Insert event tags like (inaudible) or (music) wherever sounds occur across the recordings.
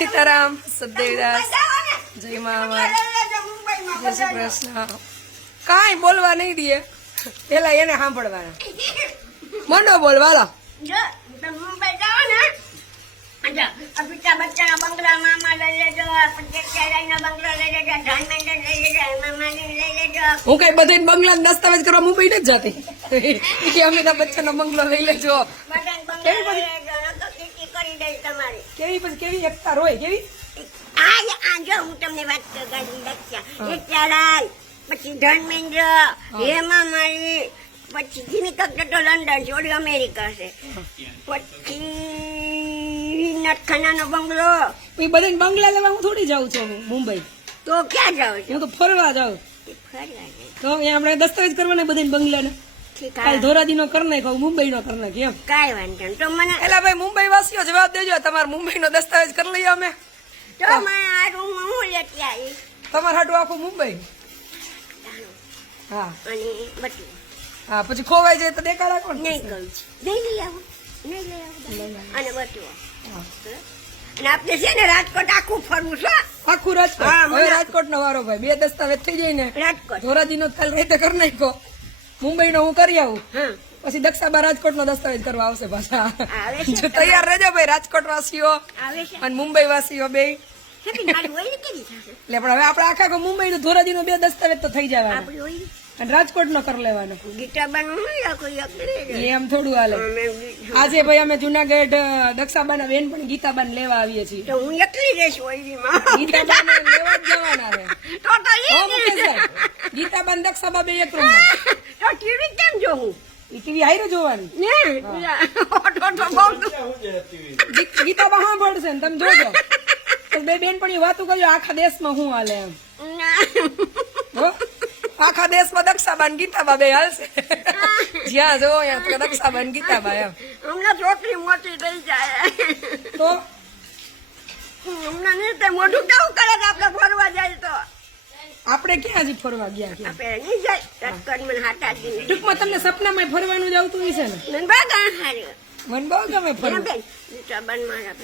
સીતારામ સદેવદાસ જય મહામાર જય શ્રી કૃષ્ણ કાંઈ બોલવા નહીં દે પેલા એને સાંભળવાના મંડો બોલવાલો જો તમે મુંબઈ જાઓ ને જો અપિતા બચ્ચાના બંગલા મામા લઈ લેજો પછી કેરાઈનો બંગલો લઈ લેજો ધાનમેન્દ્ર લઈ લેજો મામાની લઈ લેજો હું કઈ બધે બંગલા દસ્તાવેજ કરવા મુંબઈ નથી જતી? ઈ (laughs) કે અમિતાભ બચ્ચનનો બંગલો લઈ લેજો. બધાને બંગલો લઈ લેજો નકર કીકી કરી દઈશ તમારી કેવી પછી કેવી એકતા રોય કેવી? આ આ હું તમને વાત કરી પછી ધર્મેન્દ્ર હેમા માળી પછી જીમી તો લંડન છે અમેરિકા છે. પછી નટખનાનો બંગલો. એ બધા બંગલા લેવા હું થોડી જાઉં છું મુંબઈ? તો ક્યાં જાઉં છો? હું તો ફરવા જાઉં. ફરવા તો આપણે દસ્તાવેજ કરવાના બધા બંગલાને? ઠીક કાલ ધોરાજી નો કર નાખો મુંબઈ નો કર નાખી એમ. કાંઈ વાંધો તો મને એલા ભાઈ મુંબઈ વાસીઓ જવાબ દેજો. તમારે મુંબઈ નો દસ્તાવેજ કરી લઈએ અમે. તો મને આ રૂમમાં હું લેતી આવી? તમારે હાટું આખું મુંબઈ? હા. અને બધું. હા પછી ખોવાઈ જાય તો દેખાડા કોણ નહીં કહું નહીં લઈ આવું. નહીં લઈ આવું. અને બધું. હા. અને આપણે છે ને રાજકોટ આખું ફરવું છે આખું રાજકોટ? હવે રાજકોટ નો વારો ભાઈ. બે દસ્તાવેજ થઈ જાય ને. રાજકોટ. ધોરાજી નો કાલ રીતે કરી નાખો મુંબઈ નો હું કરી આવું. પછી દક્ષાબા રાજકોટ નો દસ્તાવેજ કરવા આવશે પાછા. જો તૈયાર રહેજો ભાઈ રાજકોટ વાસીઓ અને મુંબઈ વાસીઓ બે એટલે પણ હવે આપણે આખા મુંબઈ નું ધોરાજી નો બે દસ્તાવેજ તો થઈ જવાના. અને રાજકોટ નો. કરી લેવાનો. એમ થોડું હાલે. આજે ભાઈ અમે જુનાગઢ દક્ષાબાના બેન પણ ગીતાબાન લેવા આવીએ છીએ. હું એકલી લેવા જ જવાના (laughs) ગીતાબાન દક્ષાબા બે એક રૂમમાં. જોઉં ઈ ટીવી હાઈરો જોવાની. ગીતો ગીતાબા સાંભળશે ને તમે જોજો. તો બે બેન પણ વાતો કર્યો આખા દેશમાં હું હાલે એમ. હો? આખા દેશમાં દક્ષાબાન ગીતાબા બે હાલશે. જ્યાં જો ત્યાં દક્ષાબાન ગીતાબા એમ. હમણાં છોકરી મોટી થઈ જાય. તો? હમણાં નહીં તે મોઢું કેવું કરે છે આપણે ફરવા જાય તો? આપણે ક્યાં હજી ફરવા ગયા છે આપણે નહીં જાય. રાજકોટ હાટા દીને ટૂંકમાં તમને સપનામાં ફરવાનું જ આવતું હશે ને? મને બહુ ગમે ફરવું. મારા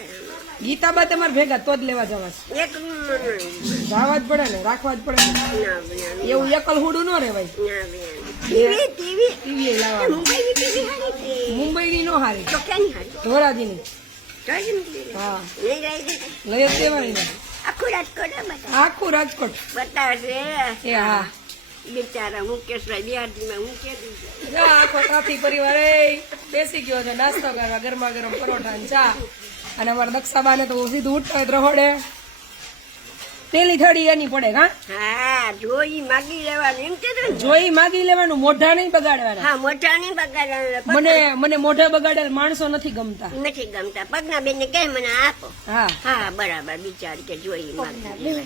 ગીતાબા તમારે ભેગા તો જ લેવા જવા એક જવા જ પડે ને રાખવા જ પડે ને. એવું એકલ હુડું ન રેવાય ના ટીવી ટીવી. ટીવી મુંબઈની ટીવી હારી મુંબઈની નો હારી. તો ક્યાંની હારી. ધોરાજીની. હા. લઈ જ દેવાની ને. આખું રાજકોટ આખું રાજકોટ. બતાવશે એ હા. બિચારા મુકેશભાઈ બિહારમાં મૂકી આખો સાથી પરિવાર બેસી ગયો છે નાસ્તો કરવા ગરમા ગરમ પરોઠા ને ચા. અને અમારા દક્ષાબાને તો સીધું ઉઠતા હોય રહોડે. પેલી થડી એની પડે હા? હા જોઈ માગી લેવાનું. એમ કે જોઈ માગી લેવાનું મોઢા નહીં બગાડવાના. હા મોઢા નહીં બગાડવાના મને મને મોઢા બગાડેલ માણસો નથી ગમતા. નથી ગમતા. પગના બેન ને કહે મને આપો. હા. હા બરાબર બિચારી કે જોઈ માગી.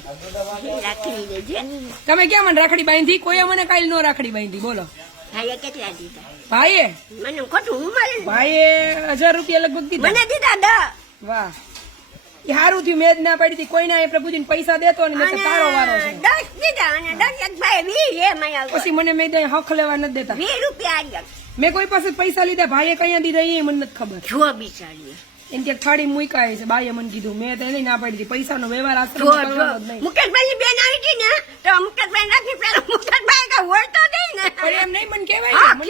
દેજે તમે કેમ મને રાખડી બાંધી? કોઈએ મને કાલ નો રાખડી બાંધી? બોલો. ભાઈએ કેટલા દીધા? ભાઈએ? મને ખોટું હું મારે? ભાઈએ હજાર રૂપિયા લગભગ દીધા. મને દીધા દા વાહ. એ હારું થયું મેં જ ના પાડી હતી કોઈના એ પ્રભુજીને પૈસા દેતો ને નહીંતર તારો વારો છે. દસ દીધા અને દસ એક ભાઈ વી એ મને પછી મને મેં દઈ હક લેવા નથી દેતા. વીસ રૂપિયા આલ્યા મેં કોઈ પાસે પૈસા લીધા ભાઈએ કયા દીધા એ મને નથી ખબર. જો બિચારી એને ક્યાંક થાળી મૂકાય છે બાઈએ મને કીધું મેં તો એને ના પાડી હતી પૈસાનો વ્યવહાર આશ્રમ કરવાનો જ નહીં. મુકેશભાઈ બેન આવી હતી ને તો મુકેશભાઈ નથી પેલા મુકેશભાઈ કે હોય તો દઈ ને એમ નહીં મને કહેવાય ને,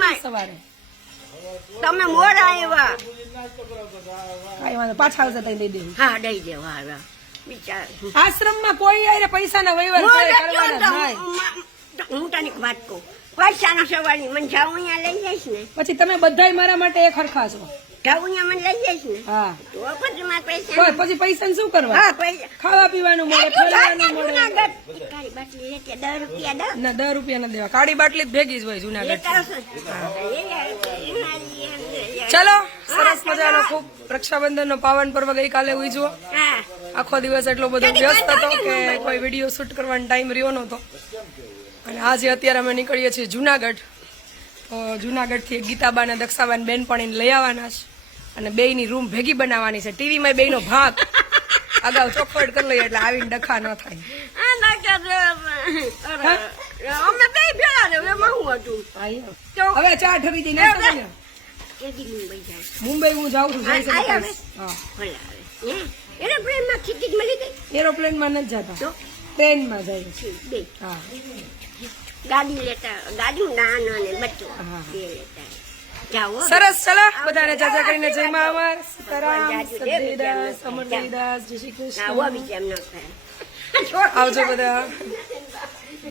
ને. સવારે. તમે મોડા આવ્યા કાંઈ વાંધો પાછા આવશે તઈ દઈ દેવું હા દઈ દેવો હા બિચાર આશ્રમમાં કોઈ યારે પૈસાના હું કરવાના હું તને વાત કહું. પૈસાનો સવાલ મને જાઉં લઈ જઈશ ને. પછી તમે બધાય મારા માટે એક હરખા છો. જાઉં મને લઈ જઈશ ને. હા. તો પછી મારા પૈસા પછી પૈસા શું કરવા? હા પૈસા. ખાવા પીવાનું મળે ફરવાનું મળે. કાળી બાટલી લેતી દસ રૂપિયા દસ? ના દસ રૂપિયા ના દેવા. કાળી બાટલી જ ભેગી જ હોય જુનાગઢ ચલો સરસ મજાનો ખૂબ રક્ષાબંધન નો પાવન પર્વ ગઈકાલે ઉજવો. આખો દિવસ એટલો બધો વ્યસ્ત હતો કે કોઈ વીડિયો શૂટ કરવાનો ટાઈમ રહ્યો નતો આજે અત્યારે અમે નીકળીએ છીએ જુનાગઢ. તો જુનાગઢથી ગીતાબાને દક્ષાબાને બેનપણીને લઈ આવવાના છે. અને બેયની રૂમ ભેગી બનાવવાની છે. ટીવીમાં બેયનો ભાગ. અગાઉ ચોખવટ કરી લઈએ એટલે આવીને ડખા ન થાય. અમે બે ભેળા હું હતું. હવે ચા ઠરી. કેદી મુંબઈ હું જાઉં છું એરોપ્લેનમાં ટિકિટ મળી ગઈ? એરોપ્લેનમાં નથી જતા. ટ્રેનમાં જાય છે, હા. ગાડી લેતા ગાડી નાનો ને બધું. લેતા. સરસ ચલો. બધાને જાજા કરીને જય મા અમર સીતારામ અમરદેવીદાસ જય શ્રી કૃષ્ણ. આવજો બધા.